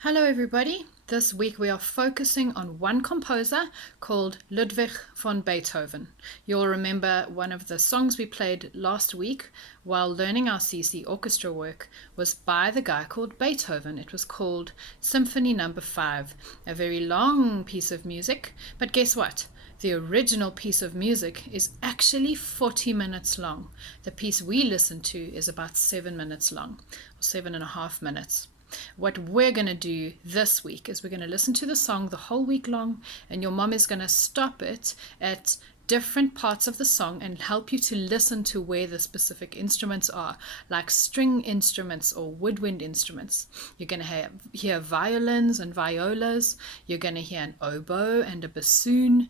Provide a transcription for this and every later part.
Hello everybody. This week we are focusing on one composer called Ludwig von Beethoven. You'll remember one of the songs we played last week while learning our CC orchestra work was by the guy called Beethoven. It was called Symphony Number 5, a very long piece of music, but guess what? The original piece of music is actually 40 minutes long. The piece we listened to is about 7 minutes long, or 7.5 minutes. What we're going to do this week is we're going to listen to the song the whole week long, and your mom is going to stop it at different parts of the song and help you to listen to where the specific instruments are, like string instruments or woodwind instruments. You're going to hear violins and violas. You're going to hear an oboe and a bassoon.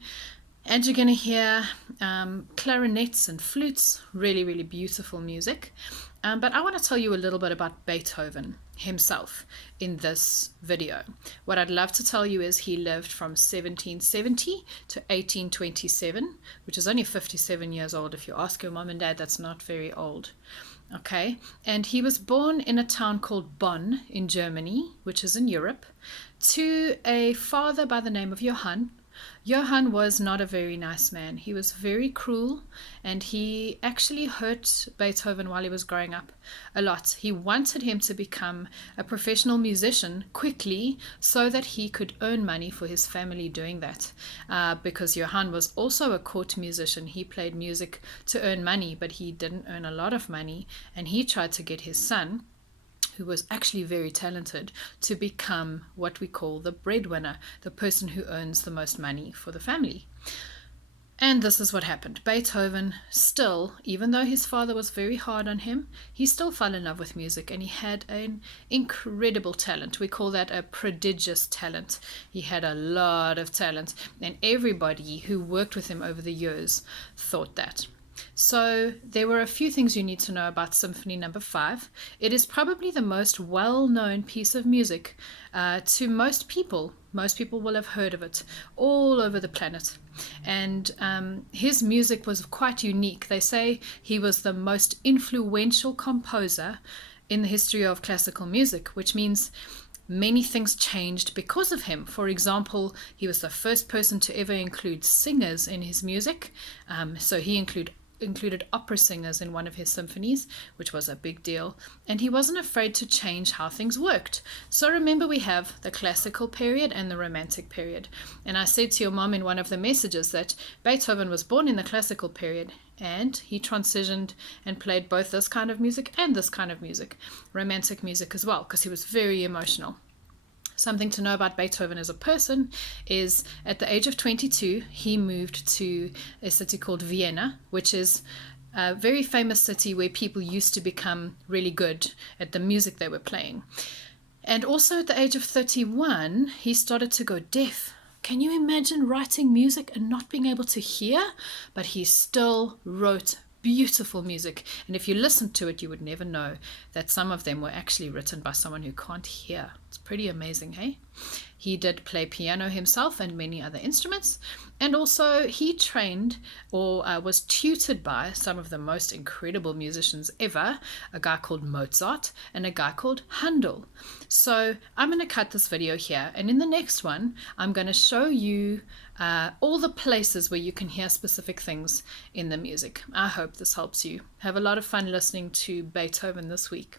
And you're going to hear clarinets and flutes, really, really beautiful music. But I want to tell you a little bit about Beethoven himself in this video. What I'd love to tell you is he lived from 1770 to 1827, which is only 57 years old. If you ask your mom and dad, that's not very old. Okay, and he was born in a town called Bonn in Germany, which is in Europe, to a father by the name of Johann. Johann was not a very nice man. He was very cruel, and he actually hurt Beethoven while he was growing up a lot. He wanted him to become a professional musician quickly so that he could earn money for his family doing that. Because Johann was also a court musician. He played music to earn money, but he didn't earn a lot of money, and he tried to get his son, who was actually very talented, to become what we call the breadwinner, the person who earns the most money for the family. And this is what happened. Beethoven still, even though his father was very hard on him, he still fell in love with music, and he had an incredible talent. We call that a prodigious talent. He had a lot of talent, and everybody who worked with him over the years thought that. So there were a few things you need to know about Symphony Number 5. It is probably the most well-known piece of music to most people. Most people will have heard of it all over the planet. And his music was quite unique. They say he was the most influential composer in the history of classical music, which means many things changed because of him. For example, he was the first person to ever include singers in his music. So he included opera singers in one of his symphonies, which was a big deal, and he wasn't afraid to change how things worked. So remember, we have the classical period and the romantic period, and I said to your mom in one of the messages that Beethoven was born in the classical period, and he transitioned and played both this kind of music and this kind of music, romantic music as well, because he was very emotional. Something to know about Beethoven as a person is at the age of 22, he moved to a city called Vienna, which is a very famous city where people used to become really good at the music they were playing. And also at the age of 31, he started to go deaf. Can you imagine writing music and not being able to hear? But he still wrote beautiful music, and if you listened to it, you would never know that some of them were actually written by someone who can't hear. It's pretty amazing, hey? He did play piano himself and many other instruments, and also he trained or was tutored by some of the most incredible musicians ever, a guy called Mozart and a guy called Handel. So I'm going to cut this video here, and in the next one I'm going to show you all the places where you can hear specific things in the music. I hope this helps you. Have a lot of fun listening to Beethoven this week.